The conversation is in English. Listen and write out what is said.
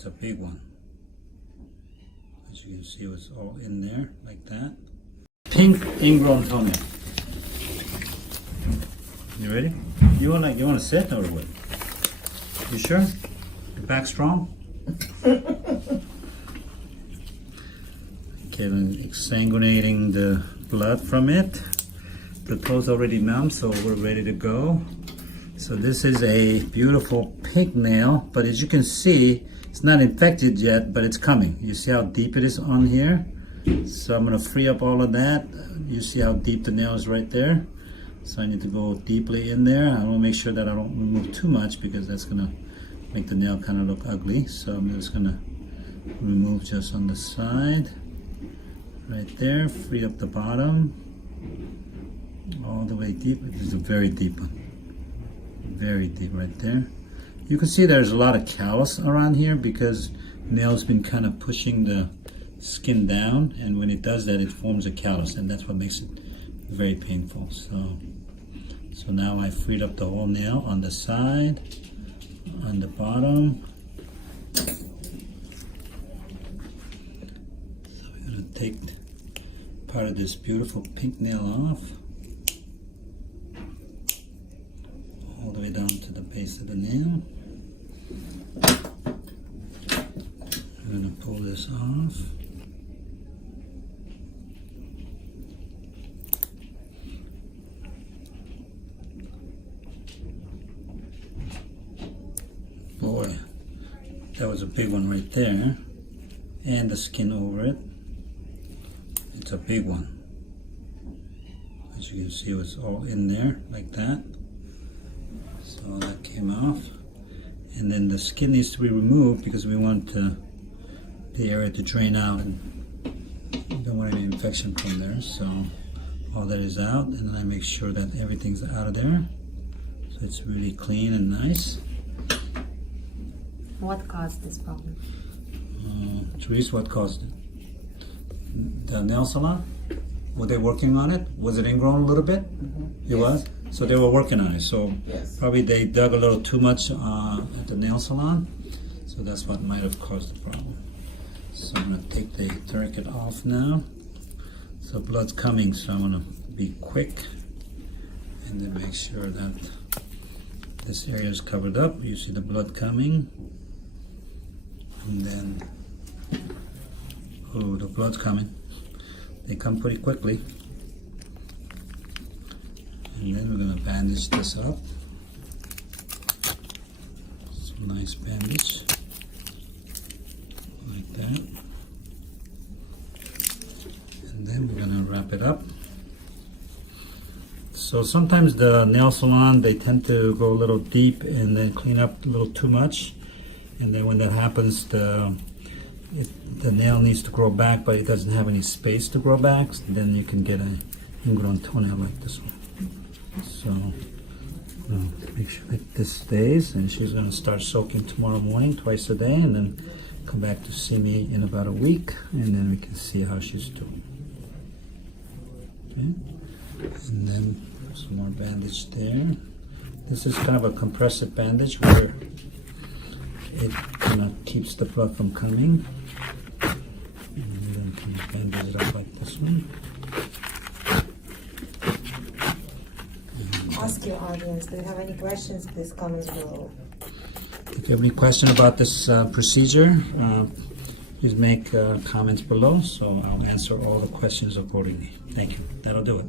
It's a big one. As you can see, it was all in there like that. Pink ingrown toenail. You ready? You wanna sit or what? You sure? Your back strong? Okay, I'm exsanguinating the blood from it. The toe's already numb, so we're ready to go. So this is a beautiful pink nail, but as you can see, it's not infected yet, but it's coming. You see how deep it is on here? So I'm gonna free up all of that. You see how deep the nail is right there? So I need to go deeply in there. I wanna make sure that I don't remove too much because that's gonna make the nail kind of look ugly. So I'm just gonna remove just on the side, right there, free up the bottom, all the way deep. This is a very deep one. Very deep right there. You can see there's a lot of callus around here because nail's been kind of pushing the skin down, and when it does that, it forms a callus, and that's what makes it very painful. So now I freed up the whole nail on the side, on the bottom. So we're gonna take part of this beautiful pink nail off, all the way down to the base of the nail. I'm gonna pull this off. Boy, that was a big one right there. And the skin over it. It's a big one. As you can see, it was all in there like that. So that came off. And then the skin needs to be removed because we want the area to drain out, and we don't want any infection from there. So all that is out, and then I make sure that everything's out of there. So it's really clean and nice. What caused this problem? Therese, what caused it? The nail salon? Were they working on it? Was it ingrown a little bit? Mm-hmm. It was? So they were working on it. So probably they dug a little too much at the nail salon. So that's what might have caused the problem. So I'm going to take the tourniquet off now. So blood's coming, so I'm going to be quick and then make sure that this area is covered up. You see the blood coming. And then, oh, the blood's coming. They come pretty quickly. And then we're going to bandage this up. Some nice bandage. Like that. And then we're going to wrap it up. So sometimes the nail salon, they tend to go a little deep and then clean up a little too much. And then when that happens, the nail needs to grow back, but it doesn't have any space to grow back. So then you can get an ingrown toenail like this one. So make sure that this stays, and she's going to start soaking tomorrow morning, twice a day, and then come back to see me in about a week, and then we can see how she's doing. Okay, and then some more bandage there. This is kind of a compressive bandage where it kind of keeps the blood from coming. And then can bandage it up like this one. Ask your audience, do you have any questions? Please comment below. If you have any question about this procedure, please make comments below, so I'll answer all the questions accordingly. Thank you. That'll do it.